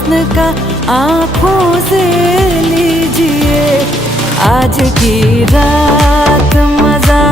हुस्न का आँखों से लीजिए, आज की रात मजा